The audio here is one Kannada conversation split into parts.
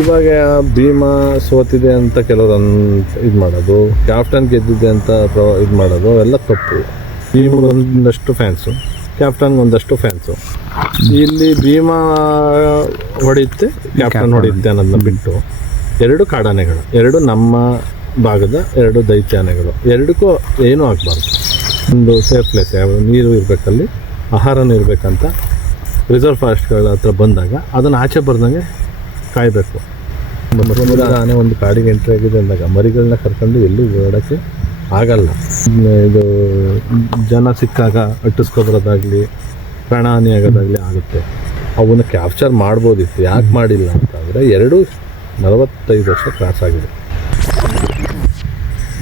ಇವಾಗ ಭೀಮಾ ಸೋತಿದೆ ಅಂತ ಕೆಲವರು ಇದು ಮಾಡೋದು ಕ್ಯಾಪ್ಟನ್ ಗೆದ್ದಿದೆ ಅಂತ ಇದು ಮಾಡೋದು ಅವೆಲ್ಲ ತಪ್ಪು. ಭೀಮ್ಗೆ ಒಂದಷ್ಟು ಫ್ಯಾನ್ಸು ಕ್ಯಾಪ್ಟನ್ಗೆ ಒಂದಷ್ಟು ಫ್ಯಾನ್ಸು ಇಲ್ಲಿ ಭೀಮಾ ಹೊಡೆಯುತ್ತೆ ಕ್ಯಾಪ್ಟನ್ ಹೊಡೆಯುತ್ತೆ ಅನ್ನೋದನ್ನ ಬಿಟ್ಟು. ಎರಡು ಕಾಡಾನೆಗಳು ಎರಡು ನಮ್ಮ ಭಾಗದ ಎರಡು ದೈತ್ಯಾನೆಗಳು. ಎರಡಕ್ಕೂ ಏನೂ ಆಗಬಾರ್ದು. ಒಂದು ಸೇಫ್ ಪ್ಲೇಸ್ ಯಾವ ನೀರು ಇರಬೇಕಲ್ಲಿ ಆಹಾರನೂ ಇರಬೇಕಂತ. ರಿಸರ್ವ್ ಫಾರೆಸ್ಟ್ಗಳ ಹತ್ರ ಬಂದಾಗ ಅದನ್ನು ಆಚೆ ಬರ್ದಂಗೆ ಕಾಯಬೇಕು. ಆನೆ ಒಂದು ಕಾಡಿಗೆ ಎಂಟ್ರಿ ಆಗಿದೆ ಅಂದಾಗ ಮರಿಗಳನ್ನ ಕರ್ಕೊಂಡು ಎಲ್ಲೂ ಓಡೋಕ್ಕೆ ಆಗಲ್ಲ. ಇದು ಜನ ಸಿಕ್ಕಾಗ ಅಟ್ಟಿಸ್ಕೊಬರೋದಾಗಲಿ ಪ್ರಾಣಹಾನಿ ಆಗೋದಾಗಲಿ ಆಗುತ್ತೆ. ಅವನ್ನ ಕ್ಯಾಪ್ಚರ್ ಮಾಡ್ಬೋದಿತ್ತು. ಯಾಕೆ ಮಾಡಿಲ್ಲ ಅಂತಂದರೆ ಎರಡು ನಲವತ್ತೈದು ವರ್ಷ ಕ್ರಾಸ್ ಆಗಿದೆ.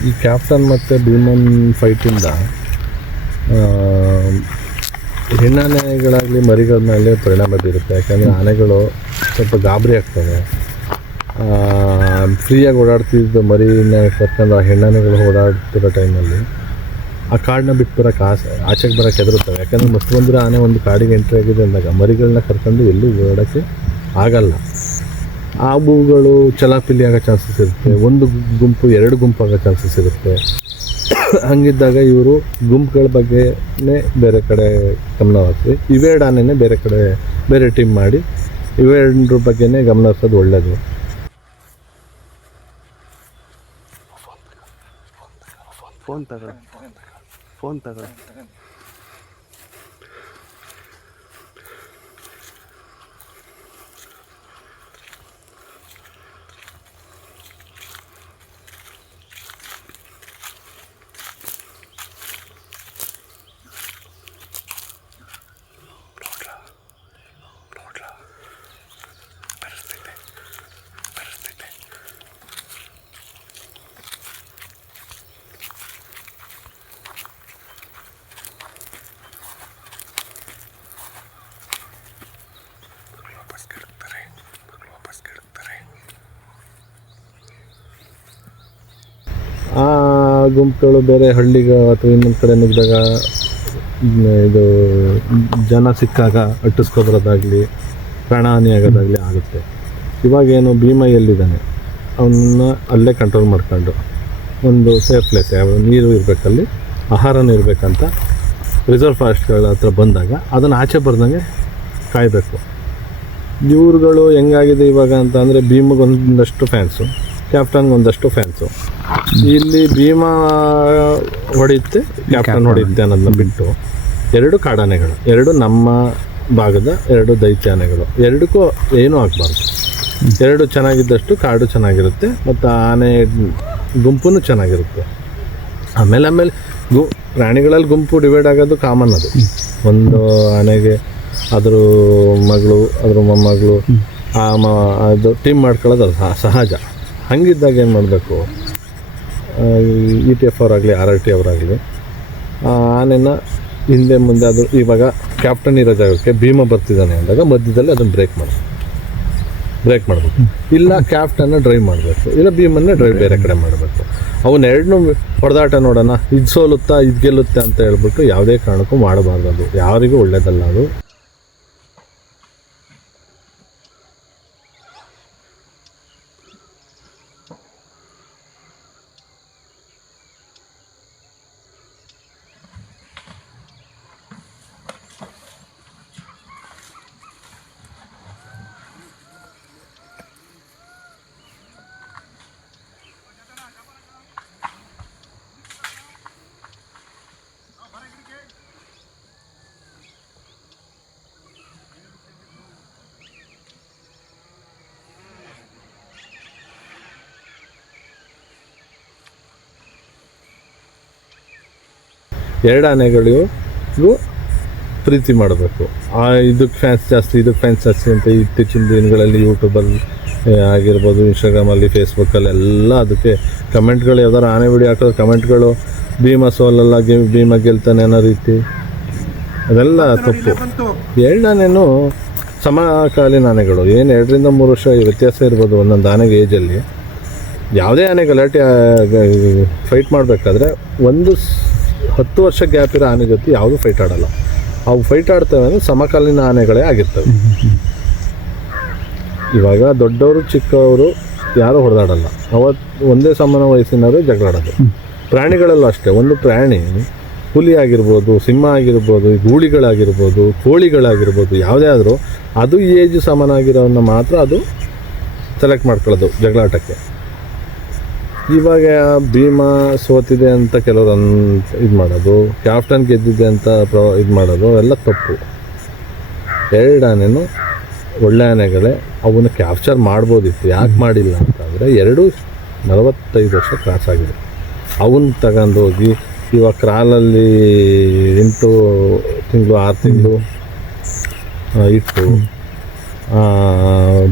ಈ ಕ್ಯಾಪ್ಟನ್ ಮತ್ತು ಭೀಮನ್ ಫೈಟಿಂದ ಹೆಣ್ಣಾನೆಗಳಾಗಲಿ ಮರಿಗಳ ಮೇಲೆ ಪರಿಣಾಮ ಬೀರುತ್ತೆ. ಯಾಕಂದರೆ ಆನೆಗಳು ಸ್ವಲ್ಪ ಗಾಬರಿ ಆಗ್ತವೆ. ಫ್ರೀಯಾಗಿ ಓಡಾಡ್ತಿದ್ದ ಮರಿನ ಕರ್ಕೊಂಡು ಆ ಹೆಣ್ಣಾನೆಗಳು ಓಡಾಡ್ತಿರೋ ಟೈಮಲ್ಲಿ ಆ ಕಾಡನ್ನ ಬಿಟ್ಟು ಬರೋಕೆ ಆಸೆ, ಆಚೆಗೆ ಬರೋಕ್ಕೆ ಹೆದರುತ್ತವೆ. ಯಾಕಂದರೆ ಮತ್ತೆ ಬಂದರೆ ಆನೆ ಒಂದು ಕಾಡಿಗೆ ಎಂಟ್ರಿ ಆಗಿದೆ ಅಂದಾಗ ಮರಿಗಳನ್ನ ಕರ್ಕೊಂಡು ಎಲ್ಲೂ ಓಡಾಡೋಕ್ಕೆ ಆಗಲ್ಲ. ಆ ಹೂಗಳು ಚಲಾಪಿಲಿ ಆಗೋ ಚಾನ್ಸಸ್ ಇರುತ್ತೆ. ಒಂದು ಗುಂಪು ಎರಡು ಗುಂಪು ಆಗೋ ಚಾನ್ಸಸ್ ಇರುತ್ತೆ. ಹಂಗಿದ್ದಾಗ ಇವರು ಗುಂಪುಗಳ ಬಗ್ಗೆನೇ ಬೇರೆ ಕಡೆ ಗಮನ ಹರಿಸಿ ಇವೆರಡು ಆನೆನೇ ಬೇರೆ ಕಡೆ ಬೇರೆ ಟೀಮ್ ಮಾಡಿ, ಇವೆರಡರ ಬಗ್ಗೆನೇ ಗಮನ ಹರಿಸೋದು ಒಳ್ಳೆಯದು ಫೋನ್ ತಗೊಳ್ಳಿ ಫೋನ್ ತಗೊಳ್ಳಿ ಗುಂಪುಗಳು ಬೇರೆ ಹಳ್ಳಿಗೆ ಅಥವಾ ಇನ್ನೊಂದು ಕಡೆ ನುಗ್ಗಿದಾಗ ಇದು, ಜನ ಸಿಕ್ಕಾಗ ಅಟ್ಟಿಸ್ಕೊಬರೋದಾಗಲಿ ಪ್ರಾಣಹಾನಿ ಆಗೋದಾಗಲಿ ಆಗುತ್ತೆ. ಇವಾಗೇನು ಭೀಮ ಎಲ್ಲಿದ್ದಾನೆ? ಅವನ್ನ ಅಲ್ಲೇ ಕಂಟ್ರೋಲ್ ಮಾಡ್ಕೊಂಡು, ಒಂದು ಸೇಫ್ ಪ್ಲೇಸ್ ಯಾವ ನೀರು ಇರಬೇಕಲ್ಲಿ ಆಹಾರನೂ ಇರಬೇಕಂತ ರಿಸರ್ವ್ ಫಾರೆಸ್ಟ್ಗಳ ಹತ್ರ ಬಂದಾಗ ಅದನ್ನು ಆಚೆ ಬರೆದಂಗೆ ಕಾಯಬೇಕು. ಇವ್ರುಗಳು ಹೆಂಗಾಗಿದೆ ಇವಾಗ ಅಂತ ಅಂದರೆ ಭೀಮಗೊಂದಷ್ಟು ಫ್ಯಾನ್ಸು ಕ್ಯಾಪ್ಟನ್ಗೆ ಒಂದಷ್ಟು ಫ್ಯಾನ್ಸು ಇಲ್ಲಿ ಭೀಮಾ ಹೊಡೆಯುತ್ತೆ ಕ್ಯಾಪ್ಟನ್ ಹೊಡೆಯುತ್ತೆ. ಅನ್ನೋದನ್ನ ಬಿಟ್ಟು. ಎರಡು ಕಾಡಾನೆಗಳು ಎರಡು ನಮ್ಮ ಭಾಗದ ಎರಡು ದೈತ್ಯಾನೆಗಳು. ಎರಡಕ್ಕೂ ಏನೂ ಆಗಬಾರ್ದು. ಎರಡು ಚೆನ್ನಾಗಿದ್ದಷ್ಟು ಕಾಡು ಚೆನ್ನಾಗಿರುತ್ತೆ ಮತ್ತು ಆನೆ ಗುಂಪು ಚೆನ್ನಾಗಿರುತ್ತೆ. ಆಮೇಲೆ ಆಮೇಲೆ ಗು ಪ್ರಾಣಿಗಳಲ್ಲಿ ಗುಂಪು ಡಿವೈಡ್ ಆಗೋದು ಕಾಮನ್ ಅದು. ಒಂದು ಆನೆಗೆ ಅದ್ರ ಮಗಳು ಅದ್ರ ಮೊಮ್ಮಗಳು ಆ ಮ ಅದು ಟೀಮ್ ಮಾಡ್ಕೊಳ್ಳೋದು ಅದು ಸಹಜ. ಹಂಗಿದ್ದಾಗ ಏನು ಮಾಡಬೇಕು? ಇ ಟಿ ಎಫ್ ಅವರಾಗಲಿ ಆರ್ ಆರ್ ಟಿ ಅವರಾಗಲಿ ಆನೆನ ಹಿಂದೆ ಮುಂದೆ ಅದು ಇವಾಗ ಕ್ಯಾಪ್ಟನ್ ಇರೋ ಜಾಗಕ್ಕೆ ಭೀಮ ಬರ್ತಿದ್ದಾನೆ ಅಂದಾಗ ಮಧ್ಯದಲ್ಲಿ ಅದನ್ನು ಬ್ರೇಕ್ ಮಾಡಬೇಕು ಬ್ರೇಕ್ ಮಾಡಬೇಕು. ಇಲ್ಲ ಕ್ಯಾಪ್ಟನ್ನ ಡ್ರೈವ್ ಮಾಡಬೇಕು. ಇಲ್ಲ ಭೀಮನ್ನೇ ಡ್ರೈವ್ ಬೇರೆ ಕಡೆ ಮಾಡಬೇಕು. ಎರಡನ್ನೂ ಹೊಡೆದಾಟ ನೋಡೋಣ. ಇದು ಸೋಲುತ್ತಾ, ಇದು ಗೆಲ್ಲುತ್ತೆ ಅಂತ ಹೇಳ್ಬಿಟ್ಟು ಯಾವುದೇ ಕಾರಣಕ್ಕೂ ಮಾಡಬಾರ್ದು ಅದು. ಯಾರಿಗೂ ಒಳ್ಳೇದಲ್ಲ ಅದು. ಎರಡು ಆನೆಗಳಿಗೂ ಪ್ರೀತಿ ಮಾಡಬೇಕು. ಆ, ಇದಕ್ಕೆ ಫ್ಯಾನ್ಸ್ ಜಾಸ್ತಿ, ಇದಕ್ಕೆ ಫ್ಯಾನ್ಸ್ ಜಾಸ್ತಿ ಅಂತ ಇತ್ತೀಚಿನ ದಿನಗಳಲ್ಲಿ ಯೂಟ್ಯೂಬಲ್ಲಿ ಆಗಿರ್ಬೋದು ಇನ್ಸ್ಟಾಗ್ರಾಮಲ್ಲಿ ಫೇಸ್ಬುಕ್ಕಲ್ಲಿ ಎಲ್ಲ ಅದಕ್ಕೆ ಕಮೆಂಟ್ಗಳು, ಯಾವ್ದಾರು ಆನೆ ವಿಡಿಯೋ ಹಾಕೋದು ಕಮೆಂಟ್ಗಳು, ಭೀಮ ಸೋಲಲ್ಲ, ಗೆ, ಭೀಮ ಗೆಲ್ತಾನೆ ಅನ್ನೋ ರೀತಿ. ಅದೆಲ್ಲ ತಪ್ಪು. ಎರಡನೇನು ಸಮಕಾಲೀನ ಆನೆಗಳು. ಏನು ಎರಡರಿಂದ ಮೂರು ವರ್ಷ ವ್ಯತ್ಯಾಸ ಇರ್ಬೋದು ಒಂದೊಂದು ಆನೆಗೆ ಏಜಲ್ಲಿ. ಯಾವುದೇ ಆನೆ ಗಲಾಟೆ ಫೈಟ್ ಮಾಡಬೇಕಾದ್ರೆ ಒಂದು ಹತ್ತು ವರ್ಷ ಗ್ಯಾಪ್ ಇರೋ ಆನೆ ಜೊತೆ ಯಾವುದೂ ಫೈಟ್ ಆಡಲ್ಲ. ಅವು ಫೈಟ್ ಆಡ್ತವೆ ಅಂದರೆ ಸಮಕಾಲೀನ ಆನೆಗಳೇ ಆಗಿರ್ತವೆ. ಇವಾಗ ದೊಡ್ಡವರು, ಚಿಕ್ಕವರು ಯಾರು ಹೊಡೆದಾಡಲ್ಲ. ಅವತ್ತು ಒಂದೇ ಸಮಾನ ವಯಸ್ಸಿನವರು ಜಗಳಾಡೋದು ಪ್ರಾಣಿಗಳಲ್ಲೂ ಅಷ್ಟೇ. ಒಂದು ಪ್ರಾಣಿ ಹುಲಿ ಆಗಿರ್ಬೋದು, ಸಿಂಹ ಆಗಿರ್ಬೋದು ಗೂಳಿಗಳಾಗಿರ್ಬೋದು, ಕೋಳಿಗಳಾಗಿರ್ಬೋದು, ಯಾವುದೇ ಆದರೂ ಅದು ಏಜ್ ಸಮಾನಾಗಿರೋನ್ನ ಮಾತ್ರ ಅದು ಸೆಲೆಕ್ಟ್ ಮಾಡ್ಕೊಳ್ಳೋದು ಜಗಳಾಟಕ್ಕೆ ಇವಾಗ ಭೀಮ ಸೋತಿದೆ ಅಂತ ಕೆಲವರು ಇದು ಮಾಡೋದು ಕ್ಯಾಪ್ಟನ್ ಗೆದ್ದಿದೆ ಅಂತ ಪ್ರ ಇದು ಮಾಡೋದು, ಎಲ್ಲ ತಪ್ಪು. ಎರಡು ಆನೆನೂ ಒಳ್ಳೆ ಆನೆಗಳೇ, ಅವನ್ನ ಕ್ಯಾಪ್ಚರ್ ಮಾಡ್ಬೋದಿತ್ತು. ಯಾಕೆ ಮಾಡಿಲ್ಲ ಅಂತಂದರೆ, ಎರಡು ನಲವತ್ತೈದು ವರ್ಷ ಕ್ರಾಸ್ ಆಗಿದೆ. ಅವನ್ನ ತಗೊಂಡು ಹೋಗಿ, ಇವಾಗ ಕ್ರಾಲಲ್ಲಿ ಎಂಟು ತಿಂಗಳು, ಆರು ತಿಂಗಳು ಇಟ್ಟು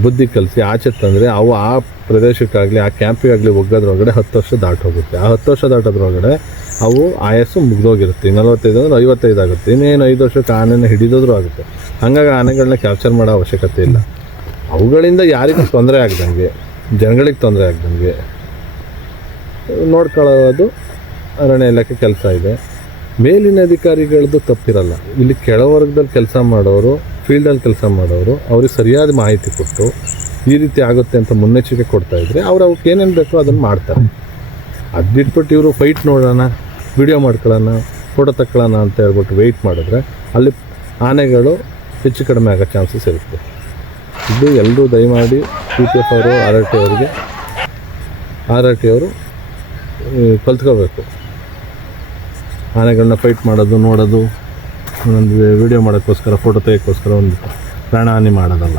ಬುದ್ಧಿ ಕಲಿಸಿ ಆಚೆ ತಂದರೆ ಅವು ಆ ಪ್ರದೇಶಕ್ಕಾಗಲಿ, ಆ ಕ್ಯಾಂಪಿಗಾಗಲಿ ಒಗ್ಗೋದ್ರೊಳಗಡೆ ಹತ್ತು ವರ್ಷ ದಾಟೋಗುತ್ತೆ ಆ ಹತ್ತು ವರ್ಷ ದಾಟೋದ್ರೊಳಗಡೆ ಅವು ಆಯಸ್ಸು ಮುಗ್ದೋಗಿರುತ್ತೆ. ನಲವತ್ತೈದು ಅಂದ್ರೆ ಐವತ್ತೈದು ಆಗುತ್ತೆ. ಇನ್ನೇನು ಐದು ವರ್ಷಕ್ಕೆ ಆನೆನ ಹಿಡಿದೋದ್ರೂ ಆಗುತ್ತೆ. ಹಾಗಾಗಿ ಆನೆಗಳನ್ನ ಕ್ಯಾಪ್ಚರ್ ಮಾಡೋ ಅವಶ್ಯಕತೆ ಇಲ್ಲ. ಅವುಗಳಿಂದ ಯಾರಿಗೂ ತೊಂದರೆ ಆಗ್ದಂಗೆ, ಜನಗಳಿಗೆ ತೊಂದರೆ ಆಗ್ದಂಗೆ, ನೋಡ್ಕೊಳ್ಳೋದು ಅರಣ್ಯ ಇಲಾಖೆ ಕೆಲಸ ಇದೆ. ಮೇಲಿನ ಅಧಿಕಾರಿಗಳದ್ದು ತಪ್ಪಿರಲ್ಲ. ಇಲ್ಲಿ ಕೆಳವರ್ಗದಲ್ಲಿ ಕೆಲಸ ಮಾಡೋರು ಫೀಲ್ಡಲ್ಲಿ ಕೆಲಸ ಮಾಡೋರು, ಅವ್ರಿಗೆ ಸರಿಯಾದ ಮಾಹಿತಿ ಕೊಟ್ಟು ಈ ರೀತಿ ಆಗುತ್ತೆ ಅಂತ ಮುನ್ನೆಚ್ಚರಿಕೆ ಕೊಡ್ತಾ ಇದ್ರೆ ಅವ್ರು ಅವ್ರಿಗೆ ಏನೇನು ಬೇಕೋ ಅದನ್ನು ಮಾಡ್ತಾರೆ. ಅದು ಬಿಟ್ಬಿಟ್ಟು ಇವರು ಫೈಟ್ ನೋಡೋಣ ವಿಡಿಯೋ ಮಾಡ್ಕೊಳ್ಳೋಣ ಫೋಟೋ ತಕ್ಕೊಳ್ಳೋಣ ಅಂತ ಹೇಳ್ಬಿಟ್ಟು ವೆಯ್ಟ್ ಮಾಡಿದ್ರೆ ಅಲ್ಲಿ ಆನೆಗಳು ಹೆಚ್ಚು ಕಡಿಮೆ ಆಗೋ ಚಾನ್ಸಸ್ ಇರುತ್ತೆ. ಇದು ಎಲ್ಲರೂ ದಯಮಾಡಿ ಪಿ ಟಿ ಎಫ್ ಅವರು ಆರ್ ಆರ್ ಟಿ ಅವರಿಗೆ ಆರ್ ಆರ್ ಟಿ ಅವರು ಕಲ್ತ್ಕೋಬೇಕು. ಆನೆಗಳನ್ನ ಫೈಟ್ ಮಾಡೋದು, ನೋಡೋದು ಒಂದೊಂದು ವಿಡಿಯೋ ಮಾಡೋಕ್ಕೋಸ್ಕರ ಫೋಟೋ ತೆಗೋಕ್ಕೋಸ್ಕರ ಒಂದು ಪ್ರಾಣಹಾನಿ ಮಾಡೋದಲ್ಲ.